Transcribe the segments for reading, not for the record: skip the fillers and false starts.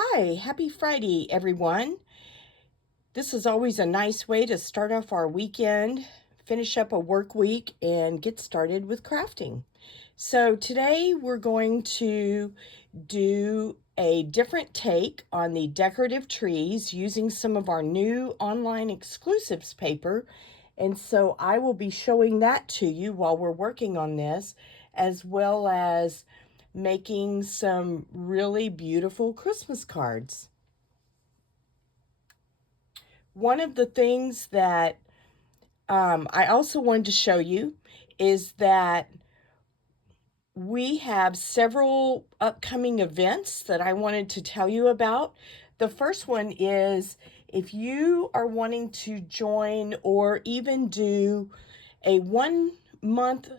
Hi, happy Friday, everyone. This is always a nice way to start off our weekend, finish up a work week, and get started with crafting. So today we're going to do a different take on the decorative trees using some of our new online exclusives paper. And so I will be showing that to you while we're working on this, as well as making some really beautiful Christmas cards. One of the things that I also wanted to show you is that we have several upcoming events that I wanted to tell you about. The first one is if you are wanting to join or even do a 1 month,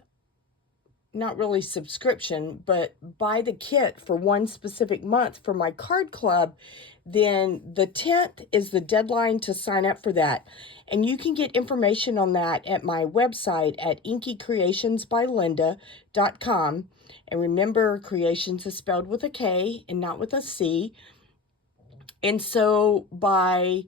not really subscription, but buy the kit for one specific month for my card club, then the 10th is the deadline to sign up for that. And you can get information on that at my website at inkycreationsbylinda.com. And remember, creations is spelled with a K and not with a C. And so by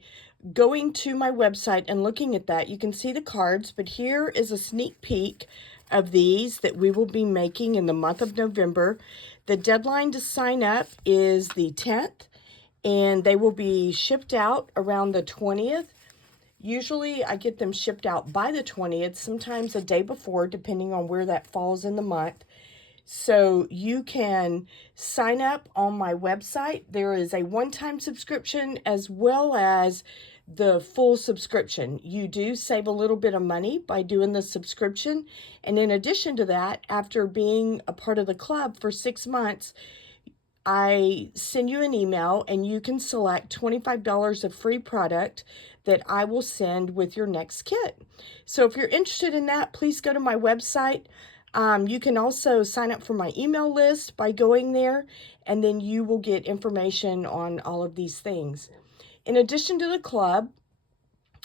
going to my website and looking at that, you can see the cards, but here is a sneak peek of these that we will be making in the month of November. The deadline to sign up is the 10th, and they will be shipped out around the 20th. Usually I get them shipped out by the 20th, sometimes a day before, depending on where that falls in the month. So you can sign up on my website. There is a one-time subscription as well as the full subscription. You do save a little bit of money by doing the subscription. And in addition to that, after being a part of the club for 6 months, I send you an email and you can select $25 of free product that I will send with your next kit. So if you're interested in that, please go to my website. You can also sign up for my email list by going there, and then you will get information on all of these things. In addition to the club,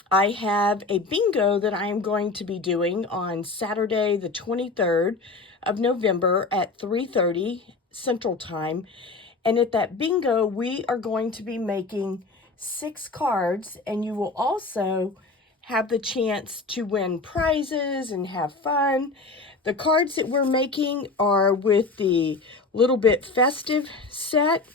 I have a bingo that I am going to be doing on Saturday, the 23rd of November at 3:30 Central Time. And at that bingo, we are going to be making 6 cards, and you will also have the chance to win prizes and have fun. The cards that we're making are with the Little Bit Festive set,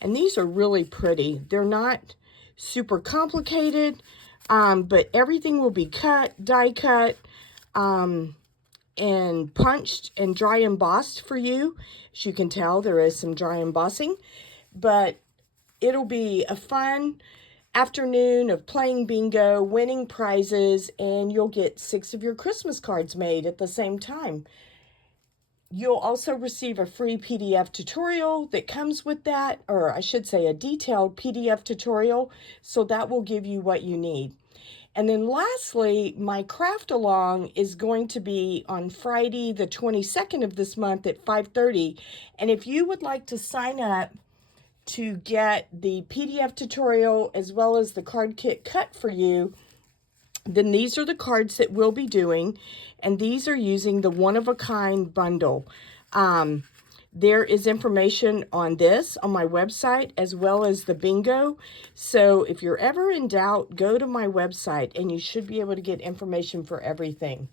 and these are really pretty. They're not super complicated, but everything will be cut, die cut, and punched and dry embossed for you. As you can tell, there is some dry embossing, but it'll be a fun afternoon of playing bingo, winning prizes, and you'll get 6 of your Christmas cards made at the same time. You'll also receive a free PDF tutorial that comes with that, or I should say a detailed PDF tutorial, so that will give you what you need. And then lastly, my craft along is going to be on Friday the 22nd of this month at 5:30. And if you would like to sign up to get the PDF tutorial as well as the card kit cut for you, then these are the cards that we'll be doing, and these are using the one-of-a-kind bundle. There is information on this on my website as well as the bingo. So if you're ever in doubt, go to my website and you should be able to get information for everything.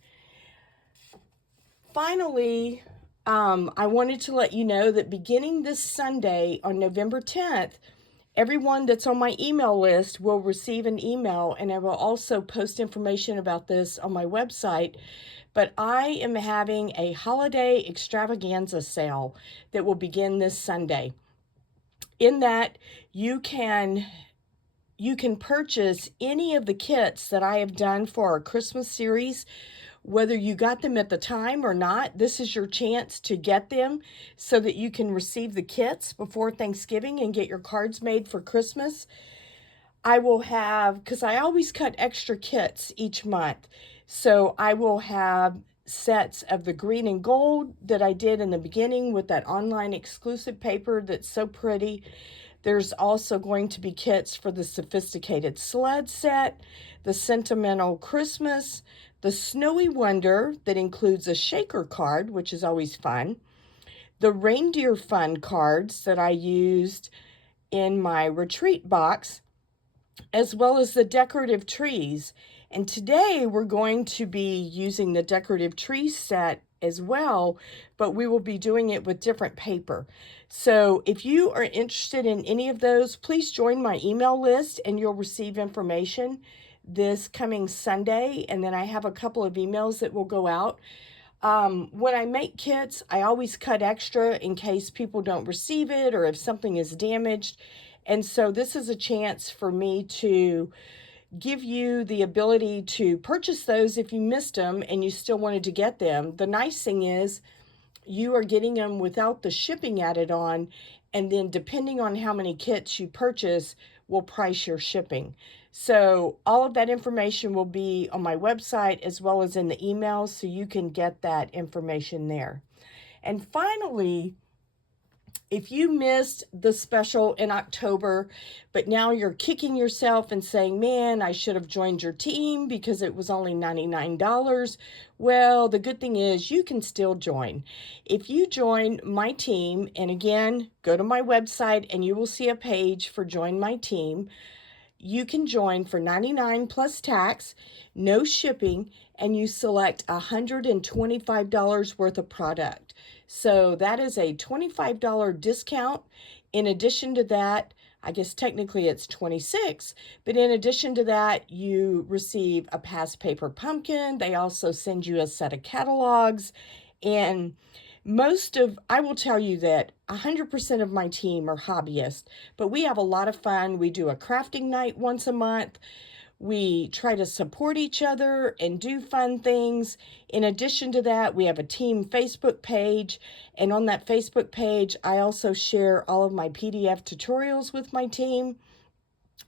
Finally, I wanted to let you know that beginning this Sunday on November 10th, everyone that's on my email list will receive an email, and I will also post information about this on my website. But I am having a holiday extravaganza sale that will begin this Sunday. In that, you can purchase any of the kits that I have done for our Christmas series. Whether you got them at the time or not, this is your chance to get them so that you can receive the kits before Thanksgiving and get your cards made for Christmas. I will have, because I always cut extra kits each month, so I will have sets of the green and gold that I did in the beginning with that online exclusive paper that's so pretty. There's also going to be kits for the sophisticated sled set, the sentimental Christmas, the snowy wonder that includes a shaker card, which is always fun, the reindeer fun cards that I used in my retreat box, as well as the decorative trees. And today we're going to be using the decorative tree set as well, but we will be doing it with different paper. So if you are interested in any of those, please join my email list and you'll receive information this coming Sunday. And then I have a couple of emails that will go out. When I make kits, I always cut extra in case people don't receive it or if something is damaged. And so this is a chance for me to give you the ability to purchase those if you missed them and you still wanted to get them. The nice thing is you are getting them without the shipping added on, and then depending on how many kits you purchase will price your shipping. So all of that information will be on my website as well as in the email, so you can get that information there. And finally, if you missed the special in October, but now you're kicking yourself and saying, man, I should have joined your team because it was only $99. Well, the good thing is you can still join. If you join my team, and again, go to my website and you will see a page for Join My Team. You can join for $99 plus tax, no shipping, and you select $125 worth of product. So that is a $25 discount. In addition to that, I guess technically it's $26, but in addition to that, you receive a past paper pumpkin. They also send you a set of catalogs, and I will tell you that 100% of my team are hobbyists, but we have a lot of fun. We do a crafting night once a month. We try to support each other and do fun things. In addition to that, we have a team Facebook page, and on that Facebook page, I also share all of my PDF tutorials with my team.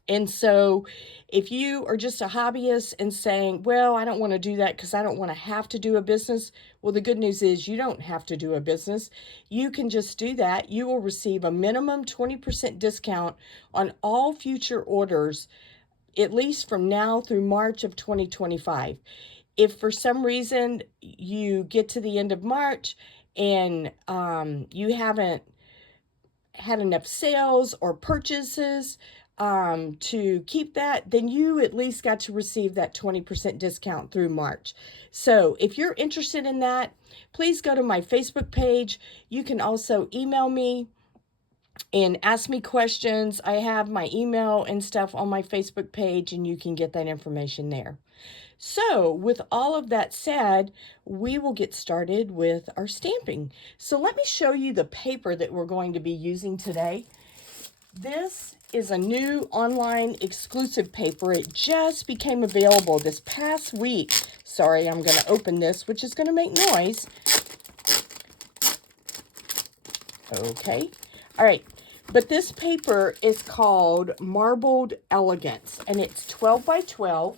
And so if you are just a hobbyist and saying, well, I don't want to do that because I don't want to have to do a business. Well, the good news is you don't have to do a business. You can just do that. You will receive a minimum 20% discount on all future orders, at least from now through March of 2025. If for some reason you get to the end of March and you haven't had enough sales or purchases to keep that, then you at least got to receive that 20% discount through March. So if you're interested in that, please go to my Facebook page. You can also email me and ask me questions. I have my email and stuff on my Facebook page, and you can get that information there. So with all of that said, we will get started with our stamping. So let me show you the paper that we're going to be using today. This is a new online exclusive paper. It just became available this past week. Sorry, I'm going to open this, which is going to make noise. Okay. All right. But this paper is called Marbled Elegance, and it's 12 by 12.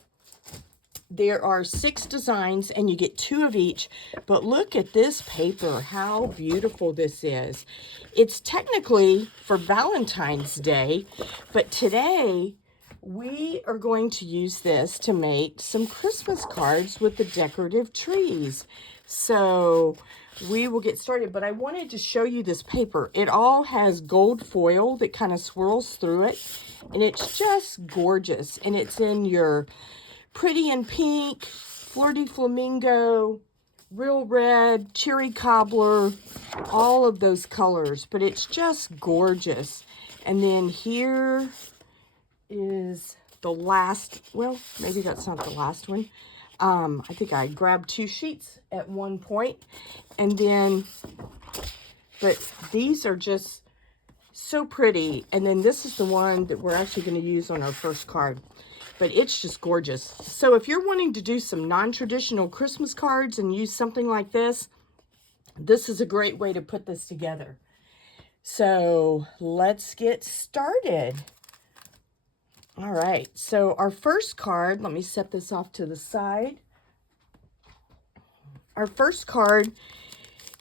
There are 6 designs, and you get 2 of each. But look at this paper, how beautiful this is. It's technically for Valentine's Day, but today we are going to use this to make some Christmas cards with the decorative trees. So we will get started, but I wanted to show you this paper. It all has gold foil that kind of swirls through it, and it's just gorgeous. And it's in your pretty and pink, flirty flamingo, real red, cherry cobbler, all of those colors, but it's just gorgeous. And then here is the last, well, maybe that's not the last one. I think I grabbed 2 sheets at one point, and then, but these are just so pretty. And then this is the one that we're actually going to use on our first card. But it's just gorgeous. So if you're wanting to do some non-traditional Christmas cards and use something like this, this is a great way to put this together. So let's get started. All right, so our first card, let me set this off to the side. Our first card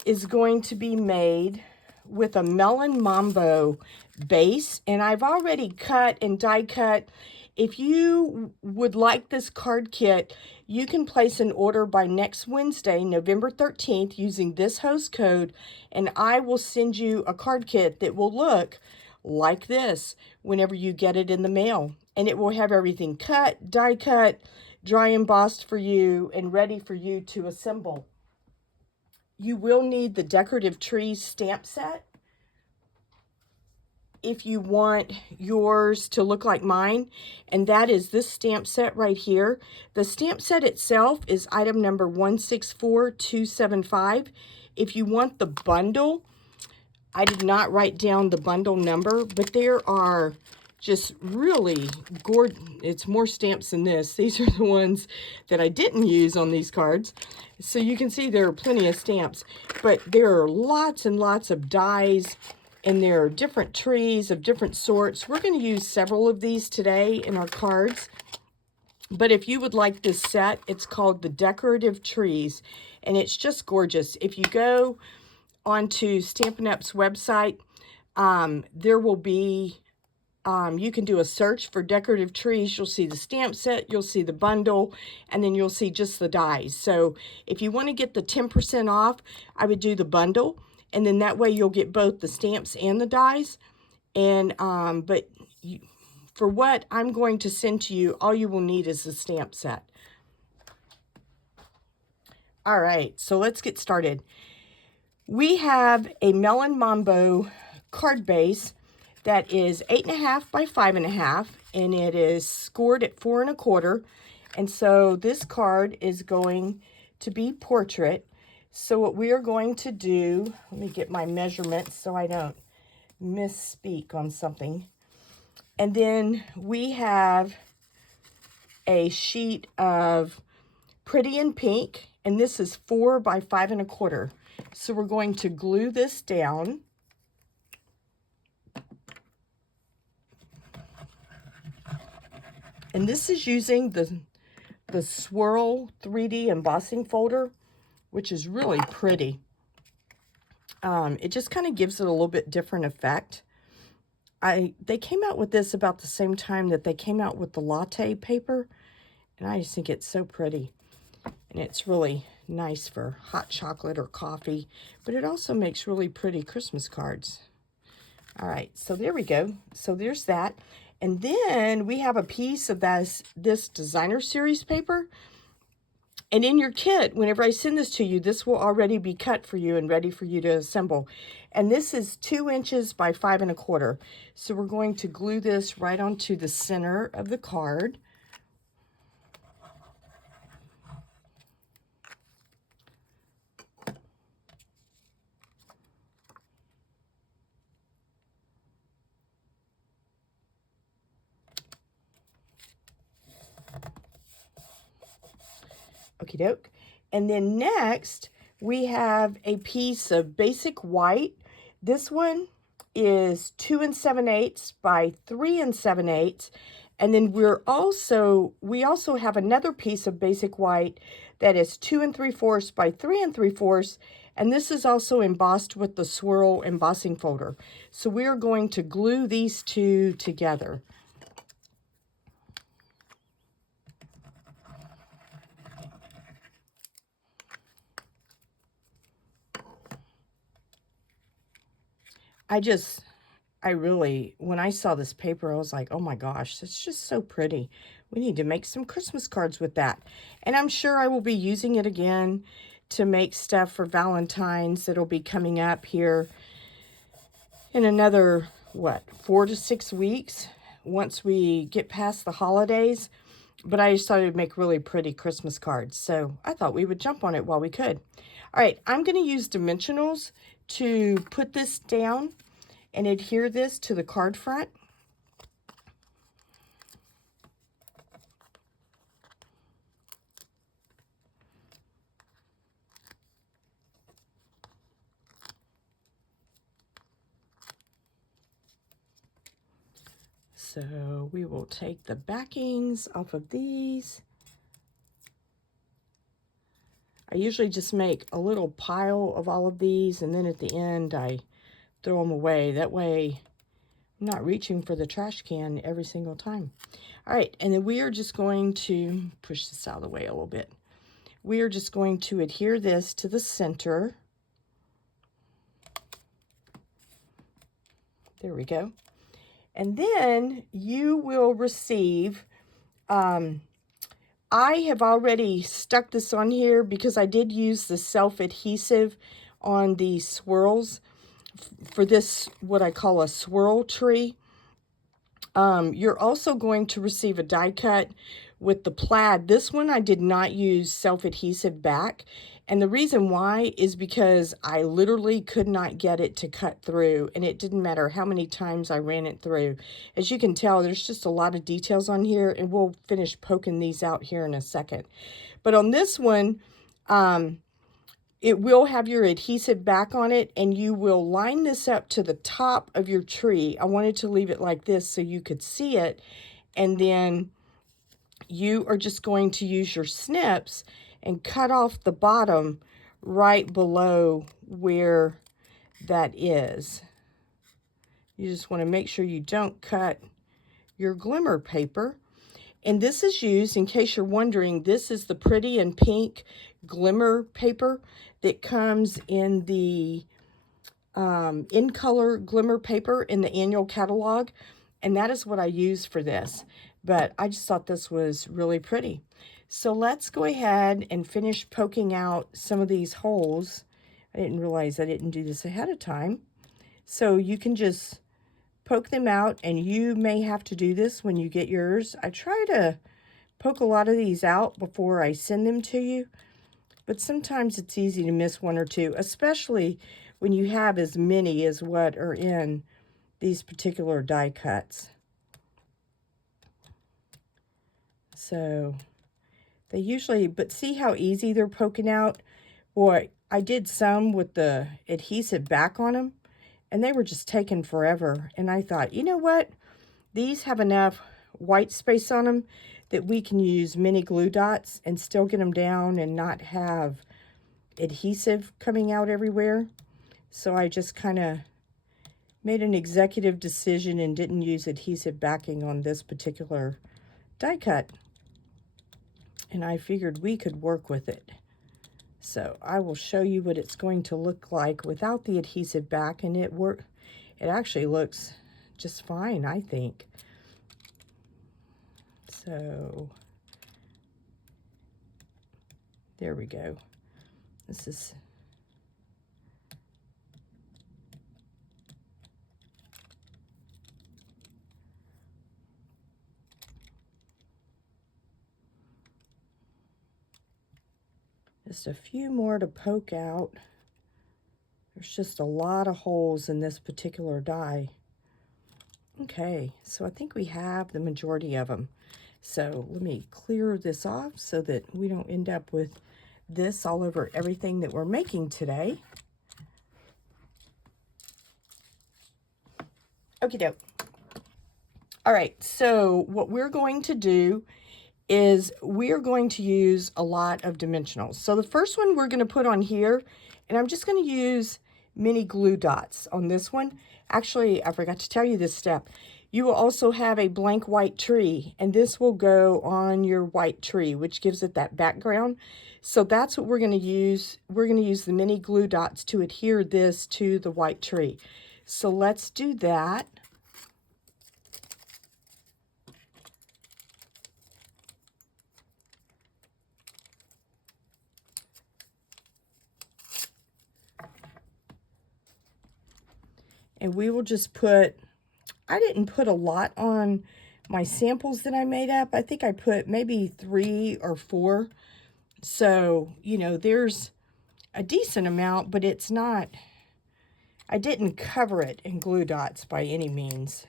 is going to be made with a Melon Mambo base, and I've already cut and die cut. If you would like this card kit, you can place an order by next Wednesday, November 13th, using this host code, and I will send you a card kit that will look like this whenever you get it in the mail. And it will have everything cut, die cut, dry embossed for you, and ready for you to assemble. You will need the Decorative Trees stamp set if you want yours to look like mine, and that is this stamp set right here. The stamp set itself is item number 164275. If you want the bundle, I did not write down the bundle number, but there are just really gorgeous. It's more stamps than this. These are the ones that I didn't use on these cards. So you can see there are plenty of stamps, but there are lots and lots of dies, and there are different trees of different sorts. We're going to use several of these today in our cards. But if you would like this set, it's called the Decorative Trees, and it's just gorgeous. If you go onto Stampin' Up's website, there will be, you can do a search for Decorative Trees. You'll see the stamp set, you'll see the bundle, and then you'll see just the dies. So if you want to get the 10% off, I would do the bundle, and then that way you'll get both the stamps and the dies. And but for what I'm going to send to you, all you will need is the stamp set. All right, so let's get started. We have a Melon Mambo card base that is 8.5 by 5.5, and it is scored at 4 1/4. And so this card is going to be portrait. So what we are going to do, let me get my measurements so I don't misspeak on something. And then we have a sheet of Pretty in Pink, and this is 4 by 5 1/4. So we're going to glue this down. And this is using the Swirl 3D embossing folder, which is really pretty. It just kind of gives it a little bit different effect. They came out with this about the same time that they came out with the latte paper, and I just think it's so pretty. And it's really nice for hot chocolate or coffee, but it also makes really pretty Christmas cards. All right, so there we go. So there's that. And then we have a piece of this designer series paper. And in your kit, whenever I send this to you, this will already be cut for you and ready for you to assemble. And this is 2 inches by 5 1/4. So we're going to glue this right onto the center of the card. Okie doke. And then next, we have a piece of basic white. This one is 2 7/8 by 3 7/8. And then we also have another piece of basic white that is 2 3/4 by 3 3/4. And this is also embossed with the Swirl embossing folder. So we are going to glue these two together. When I saw this paper, I was like, oh my gosh, that's just so pretty. We need to make some Christmas cards with that. And I'm sure I will be using it again to make stuff for Valentine's that'll be coming up here in another, 4 to 6 weeks once we get past the holidays. But I just thought it would make really pretty Christmas cards. So I thought we would jump on it while we could. All right, I'm going to use dimensionals to put this down and adhere this to the card front. So we will take the backings off of these. I usually just make a little pile of all of these, and then at the end I throw them away. That way I'm not reaching for the trash can every single time. All right, and then we are just going to push this out of the way a little bit. We are just going to adhere this to the center. There we go. And then you will receive, I have already stuck this on here because I did use the self-adhesive on the swirls for this, what I call a swirl tree. You're also going to receive a die cut with the plaid. This one I did not use self-adhesive back. And the reason why is because I literally could not get it to cut through, and it didn't matter how many times I ran it through. As you can tell, there's just a lot of details on here, and we'll finish poking these out here in a second. But on this one, it will have your adhesive back on it, and you will line this up to the top of your tree. I wanted to leave it like this so you could see it, and then you are just going to use your snips and cut off the bottom right below where that is. You just want to make sure you don't cut your glimmer paper. And this is used, in case you're wondering, this is the Pretty and Pink glimmer paper that comes in the in color glimmer paper in the annual catalog. And that is what I use for this. But I just thought this was really pretty. So let's go ahead and finish poking out some of these holes. I didn't realize I didn't do this ahead of time. So you can just poke them out, and you may have to do this when you get yours. I try to poke a lot of these out before I send them to you, but sometimes it's easy to miss one or two, especially when you have as many as what are in these particular die cuts. So they usually, but see how easy they're poking out? Boy, I did some with the adhesive back on them, and they were just taking forever. And I thought, you know what? These have enough white space on them that we can use mini glue dots and still get them down and not have adhesive coming out everywhere. So I just kind of made an executive decision and didn't use adhesive backing on this particular die cut. And I figured we could work with it. So I will show you what it's going to look like without the adhesive back, and it actually looks just fine, I think. So there we go. This is just a few more to poke out. There's just a lot of holes in this particular die. Okay, so I think we have the majority of them. So let me clear this off so that we don't end up with this all over everything that we're making today. Okie doke. All right, so what we're going to do is we're going to use a lot of dimensionals. So the first one we're going to put on here, and I'm just going to use mini glue dots on this one. Actually, I forgot to tell you this step. You will also have a blank white tree, and this will go on your white tree, which gives it that background. So that's what we're going to use. We're going to use the mini glue dots to adhere this to the white tree. So let's do that. And we will just put, I didn't put a lot on my samples that I made up. I think I put maybe 3 or 4. So, you know, there's a decent amount, but it's not, I didn't cover it in glue dots by any means.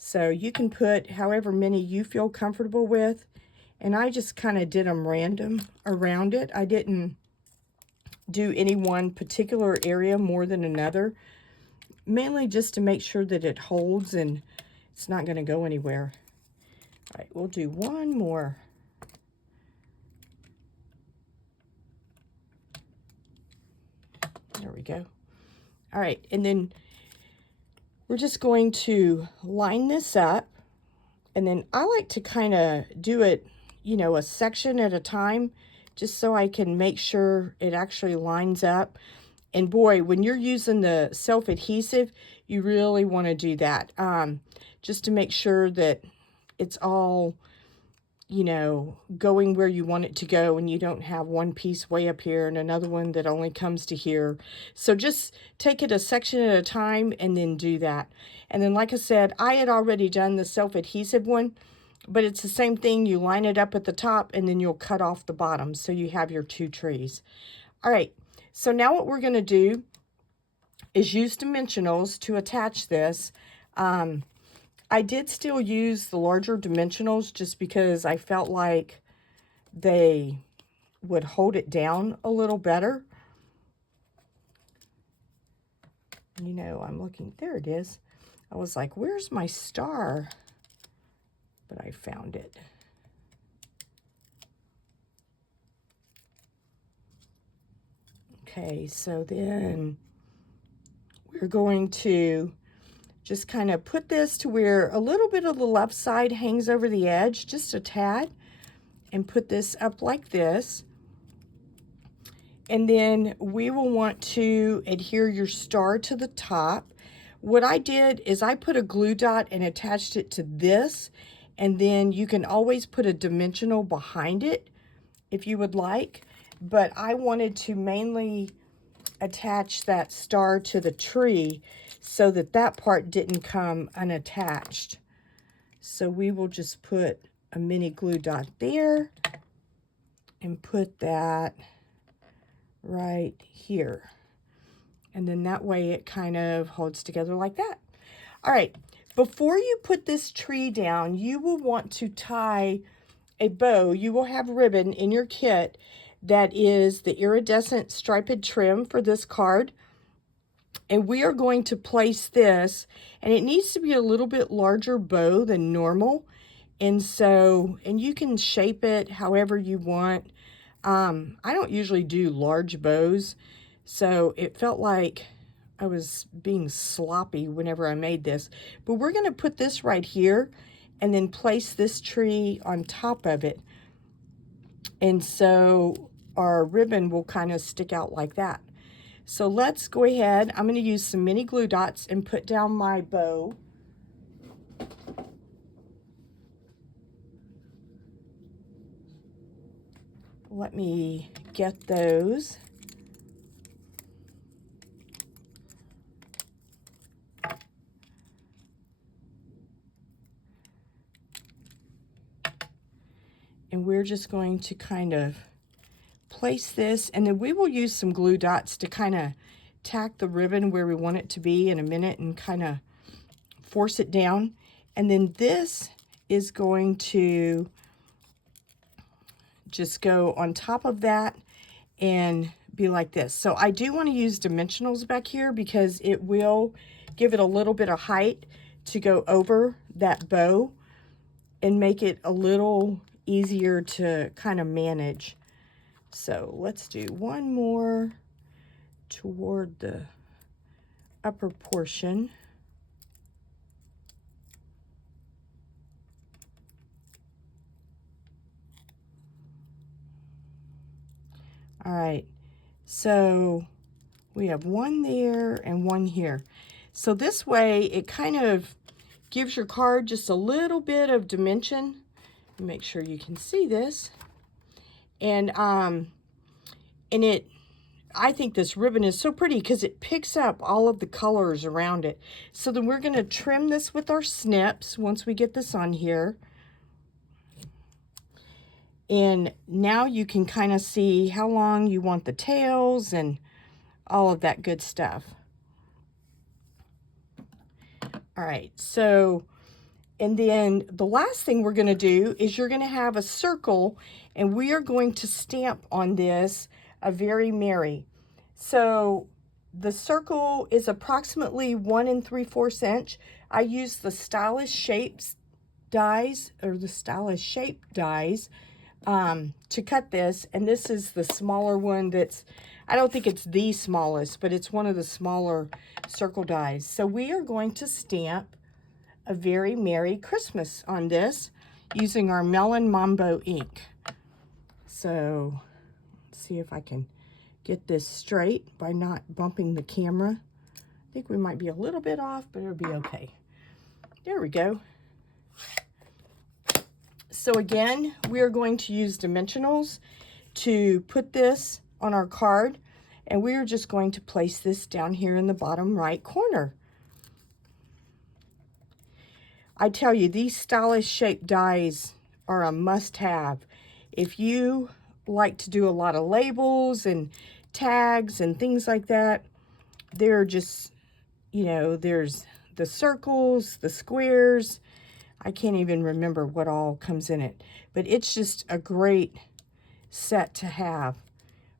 So you can put however many you feel comfortable with. And I just kind of did them random around it. I didn't do any one particular area more than another. Mainly just to make sure that it holds and it's not going to go anywhere. All right, we'll do one more. There we go. All right, and then we're just going to line this up. And then I like to kind of do it, you know, a section at a time, just so I can make sure it actually lines up. And boy, when you're using the self-adhesive, You really want to do that, just to make sure that it's all, you know, going where you want it to go, and you don't have one piece way up here and another one that only comes to here. So just take it a section at a time and then do that. And then, like I said, I had already done the self-adhesive one, but it's the same thing. You line it up at the top and then you'll cut off the bottom, so you have your 2 trees. All right, so now what we're going to do is use dimensionals to attach this. I did still use the larger dimensionals just because I felt like they would hold it down a little better. You know, I'm looking, there it is. I was like, where's my star? But I found it. Okay, so then we're going to just kind of put this to where a little bit of the left side hangs over the edge, just a tad, and put this up like this. And then we will want to adhere your star to the top. What I did is I put a glue dot and attached it to this, and then you can always put a dimensional behind it if you would like. But I wanted to mainly attach that star to the tree so that that part didn't come unattached. So we will just put a mini glue dot there and put that right here. And then that way it kind of holds together like that. All right, before you put this tree down, you will want to tie a bow. You will have ribbon in your kit that is the iridescent striped trim for this card. And we are going to place this, and it needs to be a little bit larger bow than normal. And so, and you can shape it however you want. I don't usually do large bows, so it felt like I was being sloppy whenever I made this. But we're going to put this right here and then place this tree on top of it. And so our ribbon will kind of stick out like that. So let's go ahead. I'm going to use some mini glue dots and put down my bow. Let me get those. And we're just going to kind of place this, and then we will use some glue dots to kind of tack the ribbon where we want it to be in a minute and kind of force it down. And then this is going to just go on top of that and be like this. So I do want to use dimensionals back here because it will give it a little bit of height to go over that bow and make it a little easier to kind of manage. So let's do one more toward the upper portion. All right, so we have one there and one here. So this way it kind of gives your card just a little bit of dimension. Make sure you can see this. And I think this ribbon is so pretty because it picks up all of the colors around it. So then we're going to trim this with our snips once we get this on here. And now you can kind of see how long you want the tails and all of that good stuff. All right, so, and then the last thing we're going to do is you're going to have a circle, and we are going to stamp on this a Very Merry. So the circle is approximately 1 3/4 inch. I use the Stylish Shapes dies, or the Stylish Shape dies, to cut this. And this is the smaller one that's, I don't think it's the smallest, but it's one of the smaller circle dies. So we are going to stamp a Very Merry Christmas on this using our Melon Mambo ink. So let's see if I can get this straight by not bumping the camera. think we might be a little bit off, but it'll be okay. There we go. So again, we are going to use dimensionals to put this on our card, and we are just going to place this down here in the bottom right corner. I tell you, these stylish shaped dies are a must-have. If you like to do a lot of labels and tags and things like that, they're just, you know, there's the circles, the squares. I can't even remember what all comes in it, but it's just a great set to have.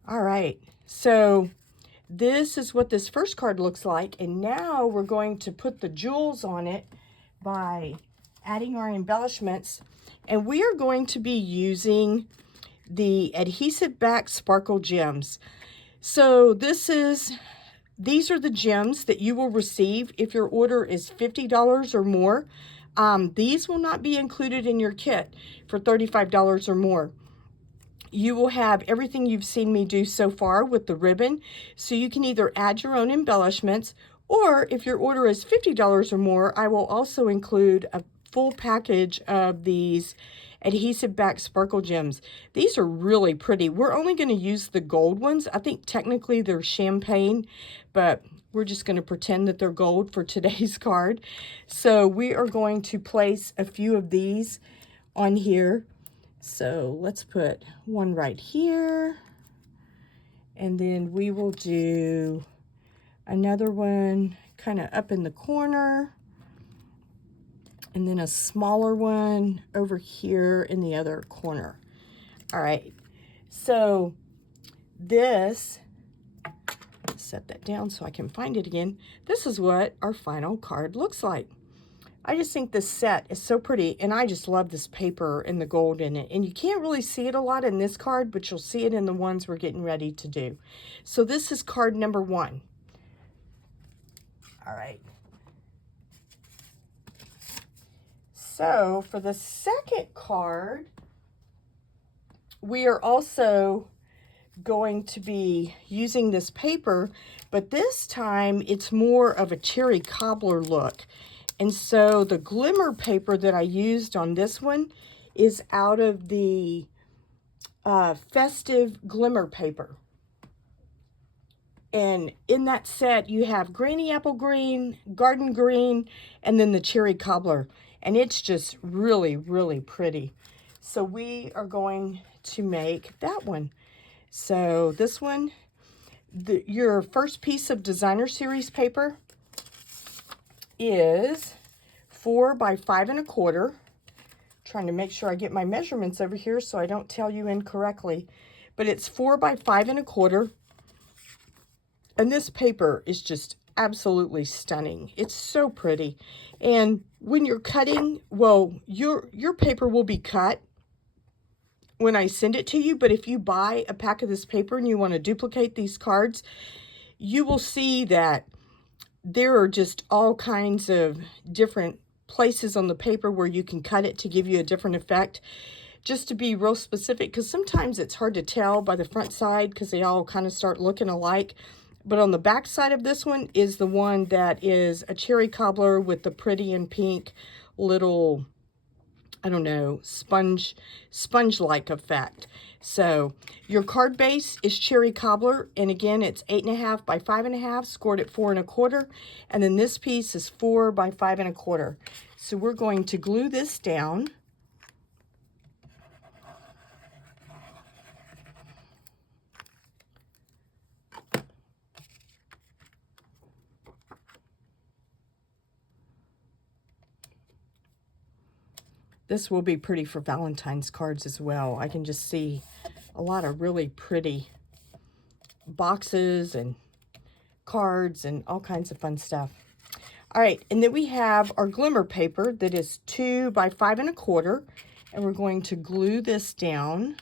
All right, so this is what this first card looks like, and now we're going to put the jewels on it by adding our embellishments, and we are going to be using the adhesive back sparkle gems. So these are the gems that you will receive if your order is $50 or more. These will not be included in your kit for $35 or more. You will have everything you've seen me do so far with the ribbon, so you can either add your own embellishments, or if your order is $50 or more, I will also include a full package of these adhesive back sparkle gems. These are really pretty. We're only going to use the gold ones. I think technically they're champagne, but we're just going to pretend that they're gold for today's card. So we are going to place a few of these on here. So let's put one right here, and then we will do another one kind of up in the corner, and then a smaller one over here in the other corner. All right, so this, set that down so I can find it again. This is what our final card looks like. I just think this set is so pretty, and I just love this paper and the gold in it. And you can't really see it a lot in this card, but you'll see it in the ones we're getting ready to do. So this is card number 1. All right. So for the second card, we are also going to be using this paper, but this time it's more of a cherry cobbler look. And so the glimmer paper that I used on this one is out of the festive glimmer paper. And in that set, you have granny apple green, garden green, and then the cherry cobbler. And it's just really, really pretty. So we are going to make that one. So this one, your first piece of designer series paper is 4 by 5 1/4. Trying to make sure I get my measurements over here so I don't tell you incorrectly. But it's 4 by 5 1/4. And this paper is just absolutely stunning. It's so pretty. And when you're cutting, well, your paper will be cut when I send it to you. But if you buy a pack of this paper and you want to duplicate these cards, you will see that there are just all kinds of different places on the paper where you can cut it to give you a different effect. Just to be real specific, because sometimes it's hard to tell by the front side because they all kind of start looking alike. But on the back side of this one is the one that is a cherry cobbler with the pretty and pink little, I don't know, sponge-like effect. So your card base is cherry cobbler, and again, it's 8.5 by 5 1/2, scored at 4 1/4, and then this piece is 4 by 5 1/4. So we're going to glue this down. This will be pretty for Valentine's cards as well. I can just see a lot of really pretty boxes and cards and all kinds of fun stuff. All right, and then we have our glimmer paper that is 2 by 5 1/4, and we're going to glue this down.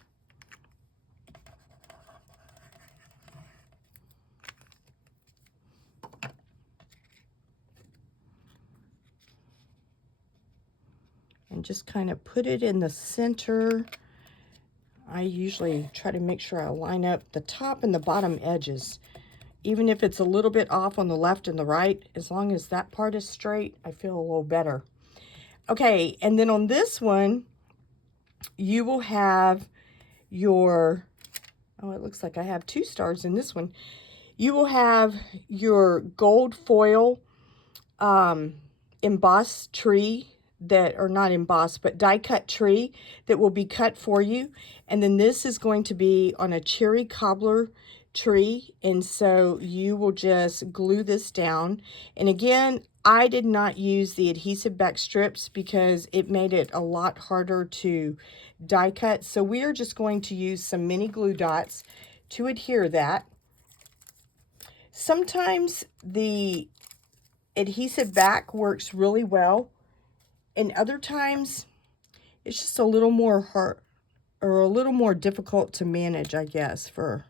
And just kind of put it in the center. I usually try to make sure I line up the top and the bottom edges even if it's a little bit off on the left and the right, as long as that part is straight, I feel a little better. Okay, and then on this one, you will have your, oh, it looks like I have 2 stars in this one. You will have your gold foil embossed tree that, or not embossed, but die cut tree that will be cut for you. And then this is going to be on a cherry cobbler tree, and so you will just glue this down. And again, I did not use the adhesive back strips because it made it a lot harder to die cut. So we are just going to use some mini glue dots to adhere that. Sometimes the adhesive back works really well, and other times it's just a little more hard, or a little more difficult to manage, I guess, for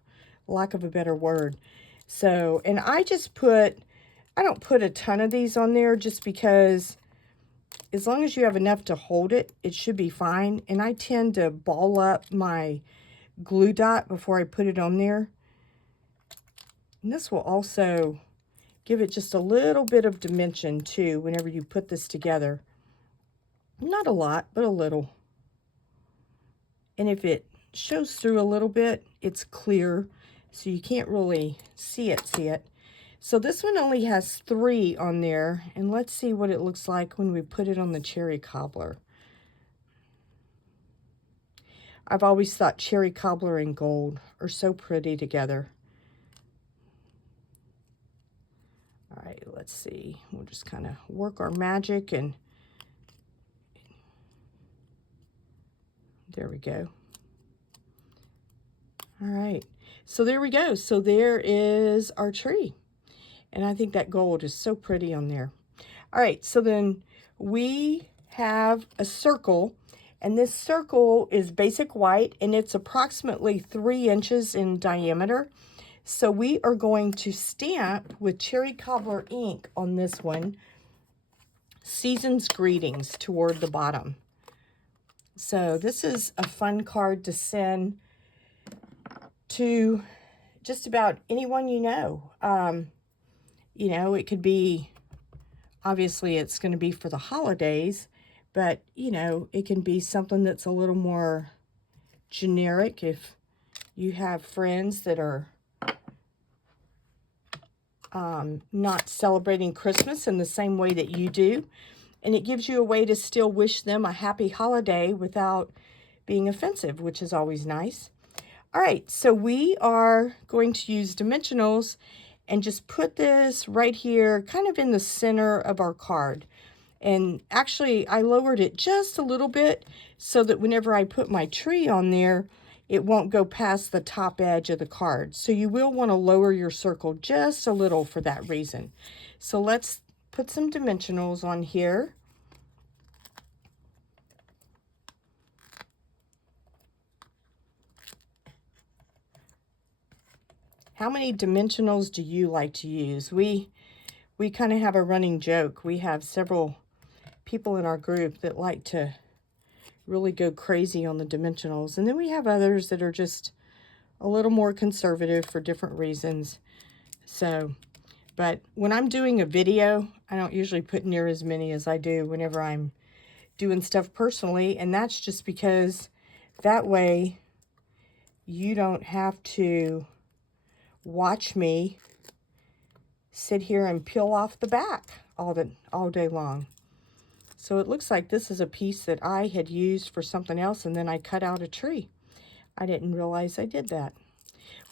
lack of a better word. So, and I don't put a ton of these on there just because as long as you have enough to hold it, it should be fine. And I tend to ball up my glue dot before I put it on there. And this will also give it just a little bit of dimension too whenever you put this together. Not a lot, but a little. And if it shows through a little bit, it's clear, so you can't really see it. So this one only has 3 on there, and let's see what it looks like when we put it on the cherry cobbler. I've always thought cherry cobbler and gold are so pretty together. All right, let's see. We'll just kind of work our magic, and there we go. All right, so there we go. So there is our tree. And I think that gold is so pretty on there. All right, so then we have a circle, and this circle is basic white, and it's approximately 3 inches in diameter. So we are going to stamp with cherry cobbler ink on this one, Season's Greetings, toward the bottom. So this is a fun card to send to just about anyone you know. You know, it could be, obviously it's going to be for the holidays, but, you know, it can be something that's a little more generic if you have friends that are not celebrating Christmas in the same way that you do. And it gives you a way to still wish them a happy holiday without being offensive, which is always nice. All right, so we are going to use dimensionals and just put this right here, kind of in the center of our card. And actually, I lowered it just a little bit so that whenever I put my tree on there, it won't go past the top edge of the card. So you will want to lower your circle just a little for that reason. So let's put some dimensionals on here. How many dimensionals do you like to use? We kind of have a running joke. We have several people in our group that like to really go crazy on the dimensionals. And then we have others that are just a little more conservative for different reasons. So, but when I'm doing a video, I don't usually put near as many as I do whenever I'm doing stuff personally. And that's just because that way you don't have to watch me sit here and peel off the back all day long. So it looks like this is a piece that I had used for something else, and then I cut out a tree. I didn't realize I did that.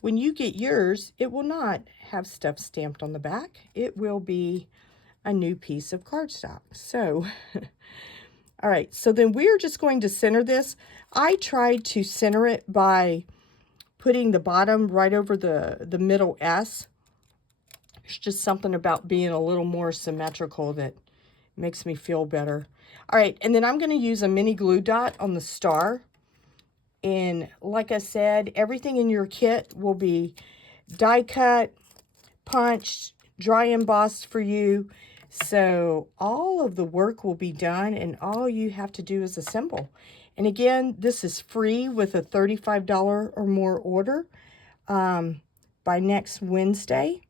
When you get yours, it will not have stuff stamped on the back. It will be a new piece of cardstock. So, all right, so then we're just going to center this. I tried to center it by putting the bottom right over the middle S. There's just something about being a little more symmetrical that makes me feel better. All right, and then I'm going to use a mini glue dot on the star. And like I said, everything in your kit will be die cut, punched, dry embossed for you. So all of the work will be done, and all you have to do is assemble. And again, this is free with a $35 or more order by next Wednesday.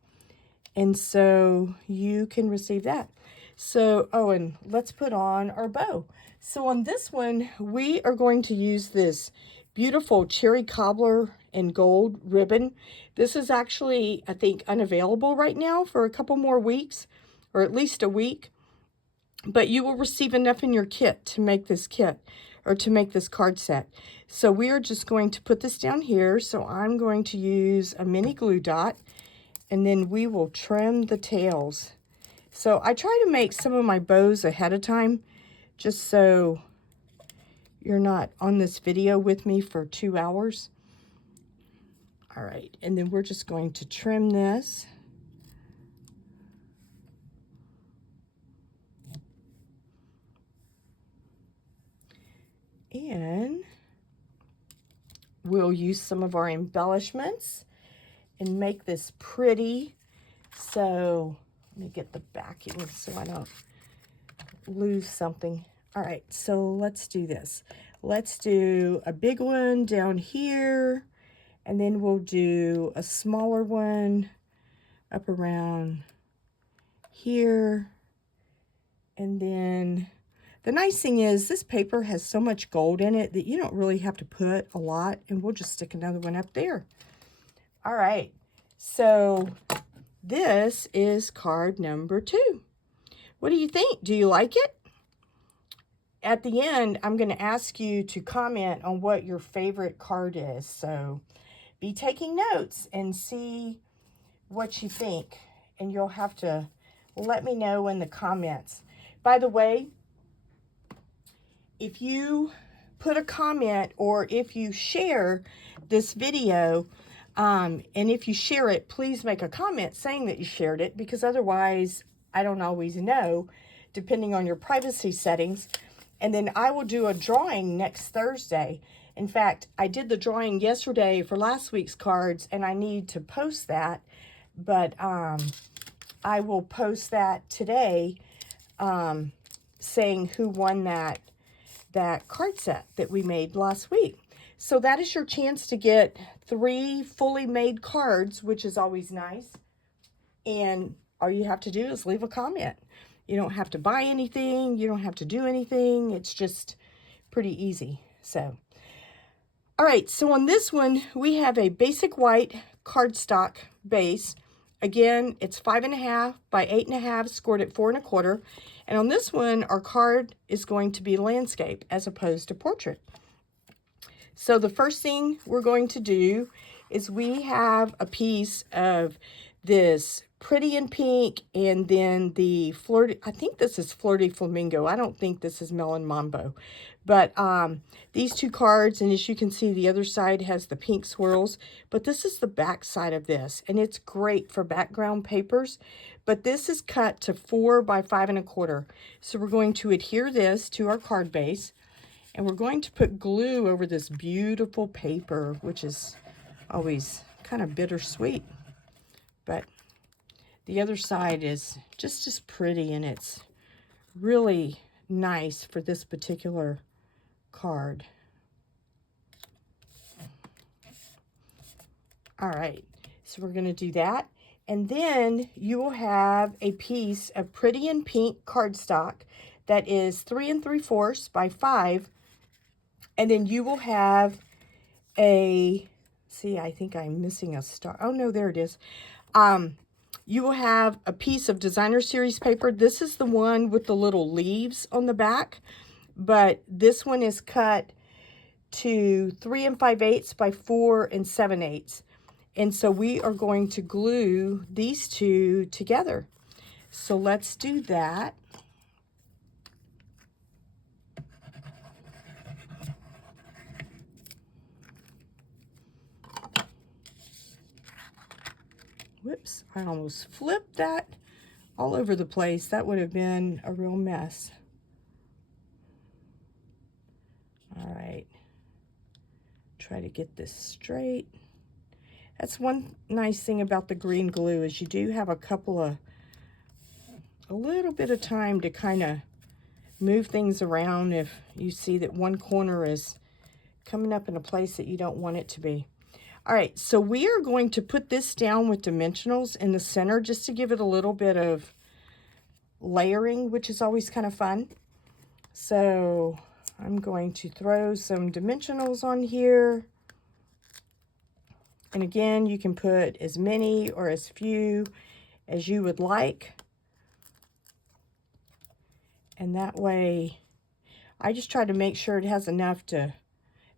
And so you can receive that. So, oh, and let's put on our bow. So on this one, we are going to use this beautiful cherry cobbler and gold ribbon. This is actually, I think, unavailable right now for a couple more weeks, or at least a week. But you will receive enough in your kit to make this kit, or to make this card set. So we are just going to put this down here. So I'm going to use a mini glue dot, and then we will trim the tails. So I try to make some of my bows ahead of time, just so you're not on this video with me for 2 hours. All right, and then we're just going to trim this. And we'll use some of our embellishments and make this pretty. So let me get the backing so I don't lose something. All right, so let's do this. Let's do a big one down here, and then we'll do a smaller one up around here. And then the nice thing is this paper has so much gold in it that you don't really have to put a lot, and we'll just stick another one up there. All right, so this is card number 2. What do you think? Do you like it? At the end, I'm going to ask you to comment on what your favorite card is. So be taking notes and see what you think. And you'll have to let me know in the comments. By the way, if you put a comment or if you share this video, and if you share it, please make a comment saying that you shared it, because otherwise I don't always know, depending on your privacy settings. And then I will do a drawing next Thursday. In fact, I did the drawing yesterday for last week's cards, and I need to post that. But I will post that today, saying who won that card set that we made last week. So that is your chance to get 3 fully made cards, which is always nice. And all you have to do is leave a comment. You don't have to buy anything. You don't have to do anything. It's just pretty easy. So, all right. So on this one, we have a basic white cardstock base. Again, it's 5.5 by 8.5, scored at 4 1/4. And on this one, our card is going to be landscape as opposed to portrait. So the first thing we're going to do is we have a piece of this Pretty in Pink, and then the Flirty, I think this is Flirty Flamingo. I don't think this is Melon Mambo. But these 2 cards, and as you can see, the other side has the pink swirls. But this is the back side of this, and it's great for background papers. But this is cut to 4 by 5 1/4. So we're going to adhere this to our card base, and we're going to put glue over this beautiful paper, which is always kind of bittersweet. But the other side is just as pretty, and it's really nice for this particular card. All right, so we're going to do that. And then you will have a piece of Pretty in Pink cardstock that is 3 3/4 by 5. And then you will have a, see, I think I'm missing a star. Oh, no, there it is. You will have a piece of designer series paper. This is the one with the little leaves on the back, but this one is cut to 3 5/8 by 4 7/8. And so we are going to glue these 2 together. So let's do that. Whoops, I almost flipped that all over the place. That would have been a real mess. All right, try to get this straight. That's one nice thing about the green glue, is you do have a little bit of time to kind of move things around if you see that one corner is coming up in a place that you don't want it to be. All right, so we are going to put this down with dimensionals in the center just to give it a little bit of layering, which is always kind of fun. So I'm going to throw some dimensionals on here. And again, you can put as many or as few as you would like. And that way, I just try to make sure it has enough to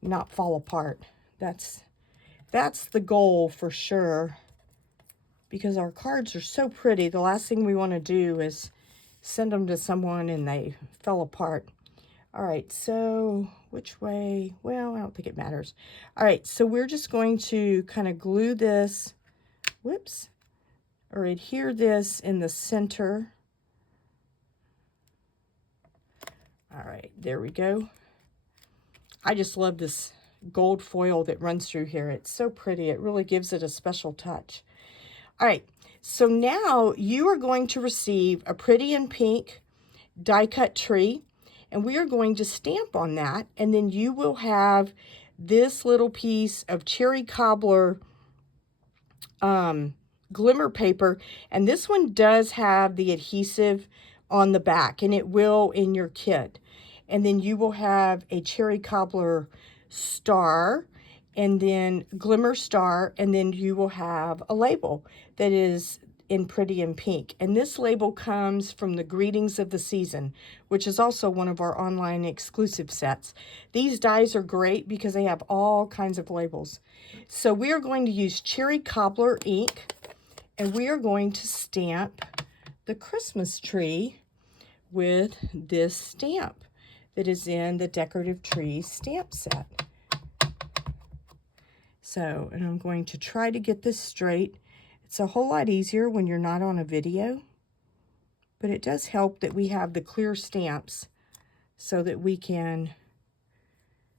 not fall apart. That's the goal for sure, because our cards are so pretty. The last thing we want to do is send them to someone and they fell apart. All right, so which way? Well, I don't think it matters. All right, so we're just going to kind of glue this, whoops, or adhere this in the center. All right, there we go. I just love this gold foil that runs through here. It's so pretty. It really gives it a special touch. All right, so now you are going to receive a pretty and pink die cut tree, and we are going to stamp on that, and then you will have this little piece of cherry cobbler glimmer paper, and this one does have the adhesive on the back, and it will in your kit. And then you will have a cherry cobbler star, and then glimmer star, and then you will have a label that is in pretty and pink. And this label comes from the Greetings of the Season, which is also one of our online exclusive sets. These dies are great because they have all kinds of labels. So we are going to use cherry cobbler ink, and we are going to stamp the Christmas tree with this stamp that is in the Decorative Tree stamp set. So, and I'm going to try to get this straight. It's a whole lot easier when you're not on a video, but it does help that we have the clear stamps so that we can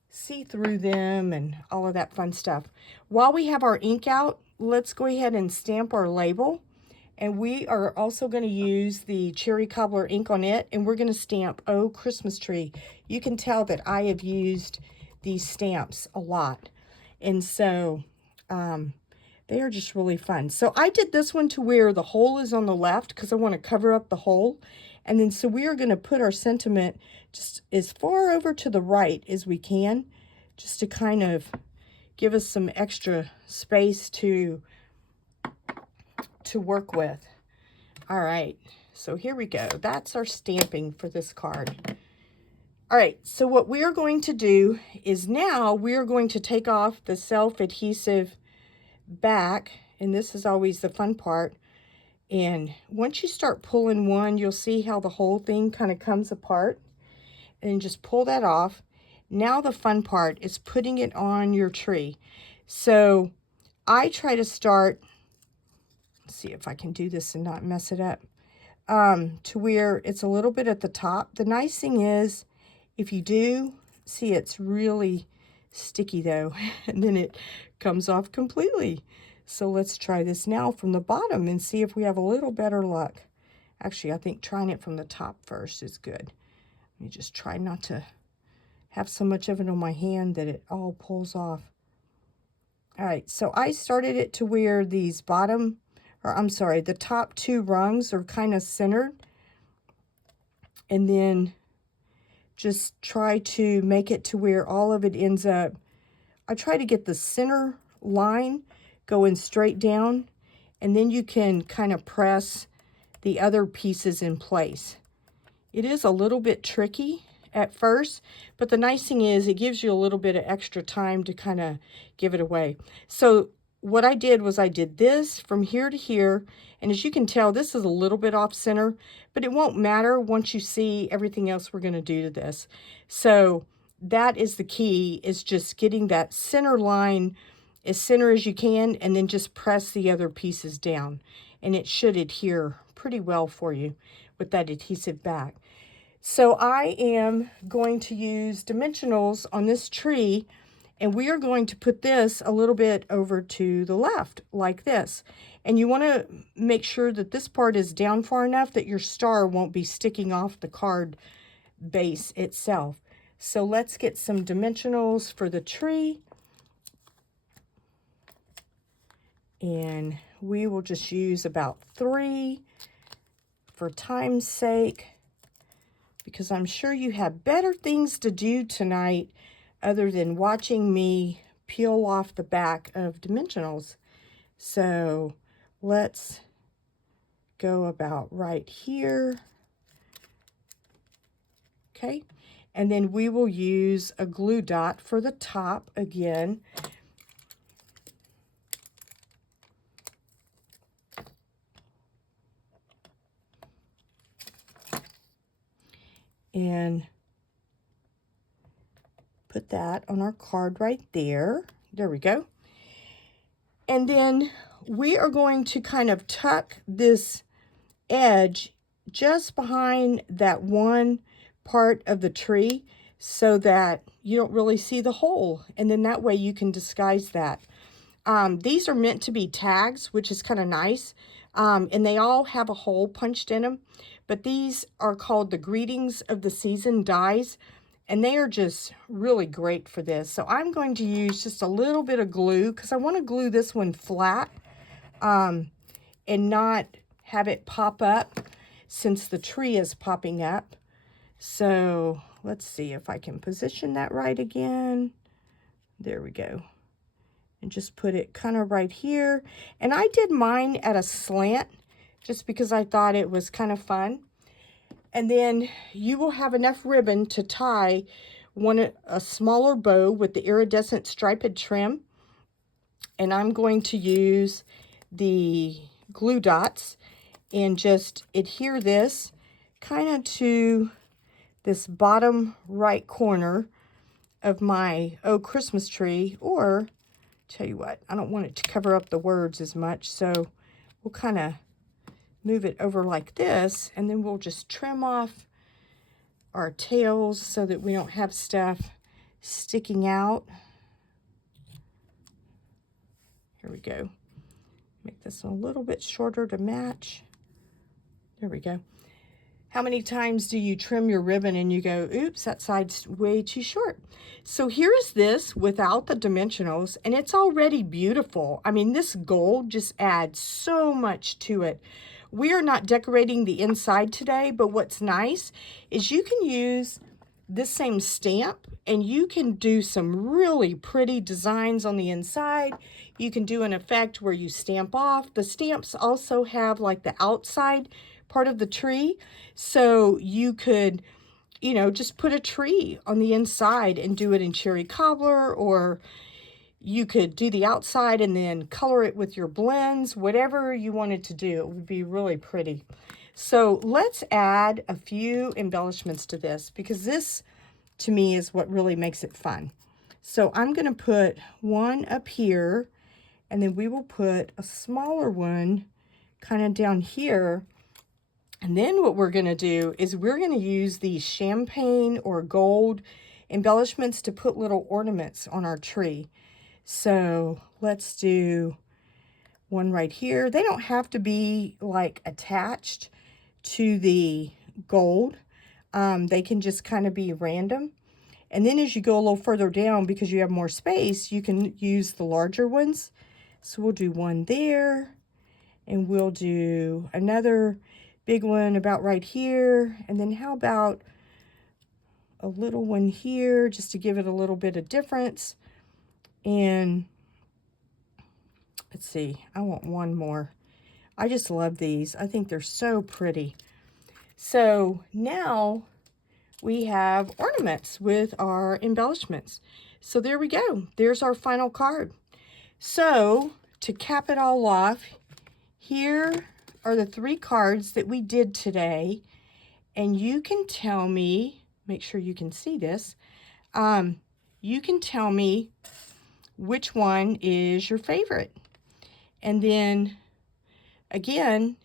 see through them and all of that fun stuff. While we have our ink out, let's go ahead and stamp our label. And we are also going to use the cherry cobbler ink on it, and we're going to stamp Oh Christmas Tree. You can tell that I have used these stamps a lot, and so they are just really fun. So I did this one to where the hole is on the left because I want to cover up the hole, and then so we are going to put our sentiment just as far over to the right as we can, just to kind of give us some extra space to work with. All right, so here we go. That's our stamping for this card. All right, so what we are going to do is now we are going to take off the self-adhesive back, and this is always the fun part. And once you start pulling one, you'll see how the whole thing kind of comes apart, and just pull that off. Now the fun part is putting it on your tree. So I try to start, let's see if I can do this and not mess it up, to where it's a little bit at the top. The nice thing is, if you do, see it's really sticky though, and then it comes off completely. So let's try this now from the bottom and see if we have a little better luck. Actually, I think trying it from the top first is good. Let me just try not to have so much of it on my hand that it all pulls off. All right, so I started it to where these bottom, or I'm sorry, the top two rungs are kind of centered, and then just try to make it to where all of it ends up. I try to get the center line going straight down, and then you can kind of press the other pieces in place. It is a little bit tricky at first, but the nice thing is it gives you a little bit of extra time to kind of give it away. So what I did was I did this from here to here, and as you can tell, this is a little bit off center, but it won't matter once you see everything else we're going to do to this. So that is the key, is just getting that center line as center as you can, and then just press the other pieces down, and it should adhere pretty well for you with that adhesive back. So I am going to use dimensionals on this tree, and we are going to put this a little bit over to the left like this. And you want to make sure that this part is down far enough that your star won't be sticking off the card base itself. So let's get some dimensionals for the tree. And we will just use about 3 for time's sake, because I'm sure you have better things to do tonight other than watching me peel off the back of dimensionals. So let's go about right here. Okay, and then we will use a glue dot for the top again. And put that on our card right there. There we go. And then we are going to kind of tuck this edge just behind that one part of the tree so that you don't really see the hole. And then that way you can disguise that. These are meant to be tags, which is kind of nice. And they all have a hole punched in them. But these are called the Greetings of the Season dies. And they are just really great for this. So I'm going to use just a little bit of glue because I want to glue this one flat and not have it pop up since the tree is popping up. So let's see if I can position that right again. There we go. And just put it kind of right here. And I did mine at a slant just because I thought it was kind of fun. And then you will have enough ribbon to tie a smaller bow with the iridescent striped trim. And I'm going to use the glue dots and just adhere this kind of to this bottom right corner of my Christmas tree. Or, tell you what, I don't want it to cover up the words as much, so we'll kind of move it over like this, and then we'll just trim off our tails so that we don't have stuff sticking out. Here we go. Make this a little bit shorter to match. There we go. How many times do you trim your ribbon and you go, oops, that side's way too short? So here is this without the dimensionals, and it's already beautiful. I mean, this gold just adds so much to it. We are not decorating the inside today, but what's nice is you can use this same stamp and you can do some really pretty designs on the inside. You can do an effect where you stamp off. The stamps also have like the outside part of the tree, so you could, you know, just put a tree on the inside and do it in cherry cobbler, or you could do the outside and then color it with your blends. Whatever you wanted to do, it would be really pretty. So let's add a few embellishments to this, because this to me is what really makes it fun. So I'm going to put one up here, and then we will put a smaller one kind of down here. And then what we're going to do is we're going to use these champagne or gold embellishments to put little ornaments on our tree. So let's do one right here. They don't have to be like attached to the gold. They can just kind of be random. And then as you go a little further down, because you have more space, you can use the larger ones. So we'll do one there, and we'll do another big one about right here. And then how about a little one here, just to give it a little bit of difference. And let's see, I want one more. I just love these. I think they're so pretty. So now we have ornaments with our embellishments. So there we go. There's our final card. So to cap it all off, here are the 3 cards that we did today. And you can tell me, make sure you can see this, you can tell me which one is your favorite. And then again,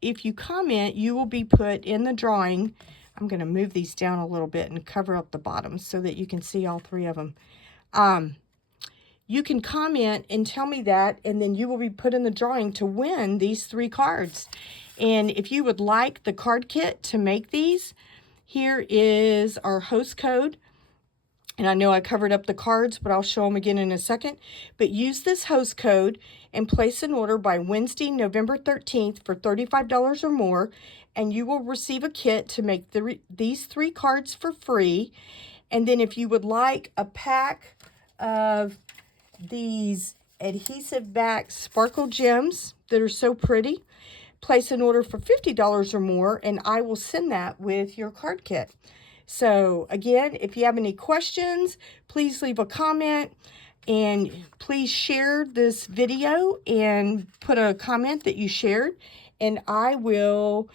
if you comment, you will be put in the drawing. I'm going to move these down a little bit and cover up the bottom so that you can see all 3 of them. You can comment and tell me that, and then you will be put in the drawing to win these 3 cards. And if you would like the card kit to make these, here is our host code. And I know I covered up the cards, but I'll show them again in a second. But use this host code and place an order by Wednesday, November 13th for $35 or more, and you will receive a kit to make these 3 cards for free. And then if you would like a pack of these adhesive back sparkle gems that are so pretty, place an order for $50 or more, and I will send that with your card kit. So again, if you have any questions, please leave a comment, and please share this video and put a comment that you shared, and I will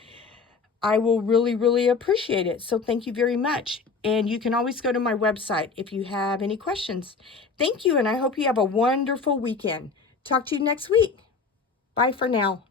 really appreciate it. So thank you very much. And you can always go to my website if you have any questions. Thank you, and I hope you have a wonderful weekend. Talk to you next week. Bye for now.